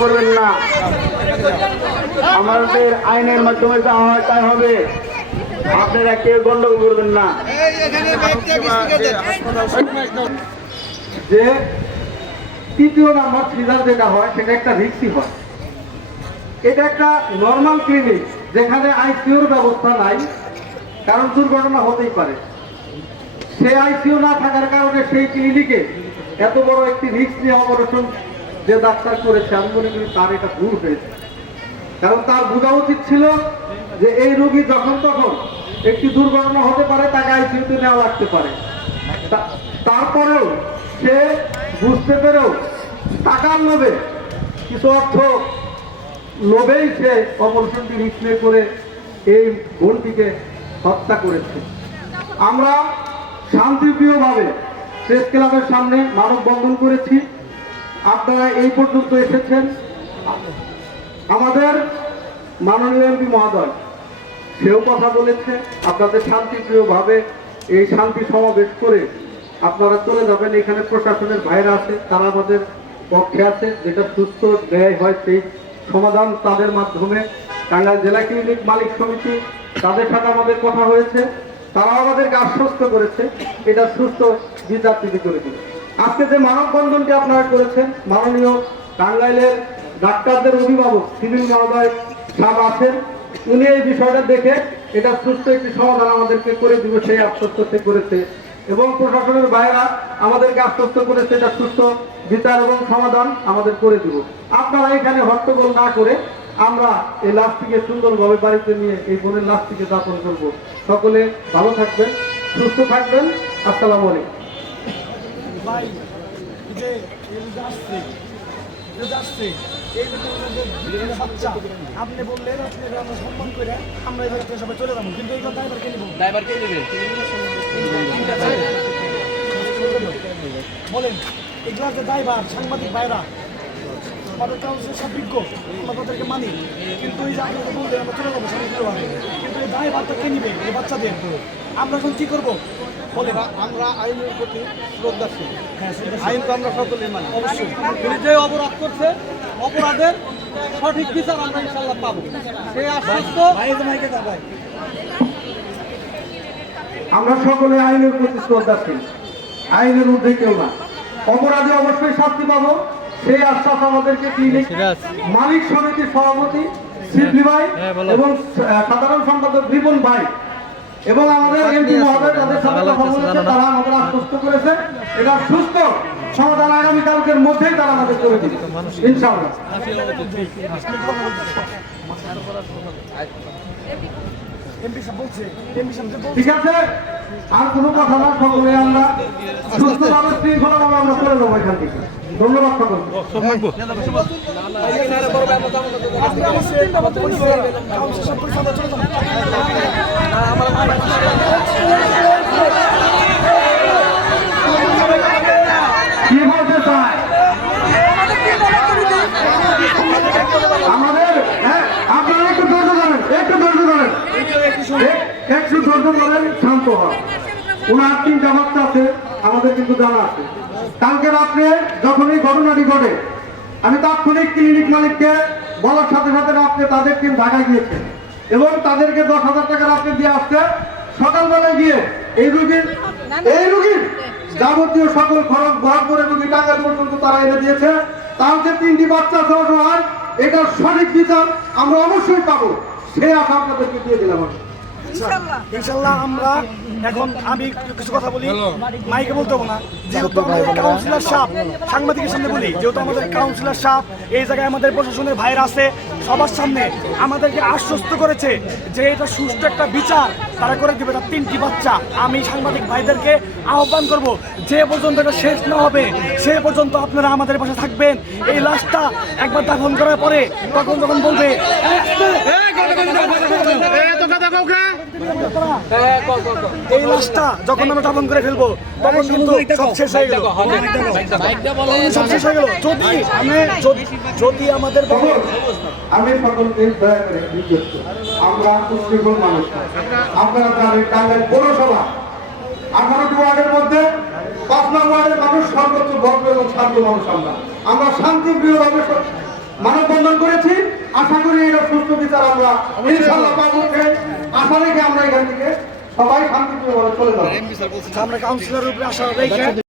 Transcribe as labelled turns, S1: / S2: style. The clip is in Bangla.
S1: করবেন না। আমাদের আইনের মাধ্যমে যা হয় তাই হবে। আপনারা কেউ গন্ডগোল করবেন না।
S2: যে তৃতীয় নাম্বার সিজার যেটা হয়, সেটা একটা রিক্সি হয়। এটা একটা নর্মাল ক্লিনিক যেখানে আইসিউর ব্যবস্থা নাই, কারণ দুর্ঘটনা হতেই পারে। সে আইসিউ না থাকার কারণে সেই ক্লিনিকে এত বড় একটি রিস্ক নিয়ে অপারেশন যে ডাক্তার করেছে, আমি মনে করি তার এটা ভুল হয়েছে। কারণ তার বোঝা উচিত ছিল যে এই রোগী যখন তখন একটি দুর্ঘটনা হতে পারে, তাকে আইসিইউতে নেওয়া লাগতে পারে। তারপরেও সে বুঝতে পেরেও টাকার লোভে, কিছু অর্থ লোভেই সে অপারেশনটি নিয়ে করে এই বোনটিকে হত্যা করেছে। আমরা শান্তিপ্রিয়ভাবে প্রেস ক্লাবের সামনে মানববন্ধন করেছি। আপনারা এই পর্যন্ত এসেছেন। আমাদের মাননীয় এমপি মহোদয়, সেও কথা বলেছে, আপনাদের শান্তিপ্রিয়ভাবে এই শান্তি সমাবেশ করে আপনারা চলে যাবেন। এখানে প্রশাসনের ভাইরা আছে, তারা আমাদের পক্ষে আছে, যেটা সুস্থ ব্যয় হয় সেই সমাধান তাদের মাধ্যমে। টাঙ্গাইল জেলা ক্লিনিক মালিক সমিতি তাদের সাথে আমাদের কথা হয়েছে তারা আমাদেরকে আশ্বস্ত করেছে, এটা সুস্থ বিচার তিনি করে দিবে আজকে যে মানববন্ধনটি আপনারা করেছেন, মাননীয় টাঙ্গাইলের ডাক্তারদের অভিভাবক সিভিল মহোদয় সাহেব আছেন। উনি এই বিষয়টা দেখে এটা সুস্থ একটি সমাধান আমাদেরকে করে দিবে, সেই আশ্বস্ত করেছে। এবং প্রশাসনের বাইরা আমাদেরকে আশ্বস্ত করেছে এটা সুস্থ বিচার এবং সমাধান আমাদের করে দিব। আপনারা এখানে হট্টগোল না করে আমরা এই লাশটিকে সুন্দরভাবে বাড়িতে নিয়ে এই বোনের লাশটিকে দাপন করব। সকলে ভালো থাকবেন, সুস্থ থাকবেন। আসসালামু আলাইকুম।
S3: ভাই যে আসছে এই যে আসছে এই বাচ্চা আপনি বললেন আপনি আমরা সম্মান করে আমরা এই জায়গাতে সবাই চলে যাব কিন্তু এইগুলো ড্রাইভারকে নিব?
S4: ড্রাইভারকে নেবে?
S3: বলেন এগুলা যে ড্রাইভার সাংবাদিক ভাইরা সব বিজ্ঞ আমরা তাদেরকে মানি কিন্তু এই যে আপনাকে বললেন আমরা চলে যাব শান্তিপ্রিয়ভাবে কিন্তু এই ড্রাইভারটা কে নিবে এই বাচ্চাদের? আমরা এখন কি করব?
S5: আমরা আইনের প্রতি শ্রদ্ধাশীল।
S3: হ্যাঁ
S5: আইন তো আমরা সকলে মানি।
S3: অবশ্যই
S5: তিনি যে অপরাধ করছে অপরাধের সঠিক বিচার আমরা ইনশাল্লাহ পাবো। সেই আশ্বস্ত।
S2: আমরা সকলে আইনের প্রতি শ্রদ্ধাশীল। আইনের ঊর্ধ্বে কেউ না। অপরাধী অবশ্যই শাস্তি পাবো। সেই আশ্বাস আমাদেরকে ক্লিনিক মালিক সমিতির সভাপতি সিদ্ধি ভাই এবং সাধারণ সম্পাদক রিপন ভাই। এবং আমাদের এমপি মহোদয় তাদের সাথে কথা বলেছে তারা আমাদের আশ্বস্ত করেছে। এটা সুস্থ সমাধান আগামীকালকের মধ্যেই তারা আমাদের করে দিবে। ইনশাআল্লাহ। ঠিক আছে? আর কোনো কথা না সকলে আমরা সুস্থভাবে শৃঙ্খলাভাবে আমরা চলে যাব এখান থেকে। ধন্যবাদ হ্যাঁ শান্ত হন ওনার তিনটা আছে আমাদের কিন্তু জানা কালকে রাত্রে যখন এই ঘটনাটি ঘটে আমি তাৎক্ষণিক ক্লিনিক মালিককে বলার সাথে সাথে রাত্রে তাদের টিম ঢাকায় গিয়েছে এবং তাদেরকে দশ হাজার টাকা রাত্রে দিয়ে আসছে সকালবেলায় গিয়ে এই রুগীর এই রুগীর যাবতীয় সকল খরচ বহন করে রুগী টাকা পর্যন্ত তারা এনে দিয়েছে তার যে তিনটি বাচ্চা সহ হয় এটার সঠিক বিচার আমরা অবশ্যই পাবো। সে আশা আপনাদেরকে দিয়ে দিলাম আমি।
S3: ইনশাল্লাহ আমরা এখন আমি কিছু কথা বলি। মাইকে বলতে হব না। যেহেতু আমাদের কাউন্সিলর সাপ সাংবাদিকের সামনে বলি যেহেতু আমাদের কাউন্সিলর সাপ এই জায়গায় আমাদের প্রশাসনের ভাইরা আছে সবার সামনে আমাদেরকে আশ্বস্ত করেছে যে এটা সুস্থ একটা বিচার তারা করে দেবে তার তিনটি বাচ্চা আমি সাংবাদিক ভাইদেরকে আহ্বান করব যে পর্যন্ত এটা শেষ না হবে সে পর্যন্ত আপনারা আমাদের পাশে থাকবেন এই লাশটা একবার দাফন করার পরে তখন তখন বলবে এই লাশটা যখন আমরা দাফন করে ফেলব তখন কিন্তু সব শেষ হয়ে গেল। সব শেষ হয়ে গেল। যদি আমি যদি যদি আমাদের
S2: আমি সকলকে দয়া করে জিজ্ঞেস আমরা উশৃঙ্খল মানুষ আপনারা জানেন টাঙ্গাইল পৌরসভা আঠারোটি ওয়ার্ডের মধ্যে পাঁচ নম্বর ওয়ার্ডের মানুষ মানুষ সর্বোচ্চ ভদ্র এবং শান্ত মানুষ আমরা। আমরা শান্তিপ্রিয়ভাবে স- মানববন্ধন আশা করি এর সুস্থ বিচার আমরা ইনশাল্লাহ পাবো আশা রেখে আমরা এখান থেকে সবাই শান্তিপূর্ণভাবে চলে যাব।
S3: আমরা কাউন্সিলর উপরে আশা রেখে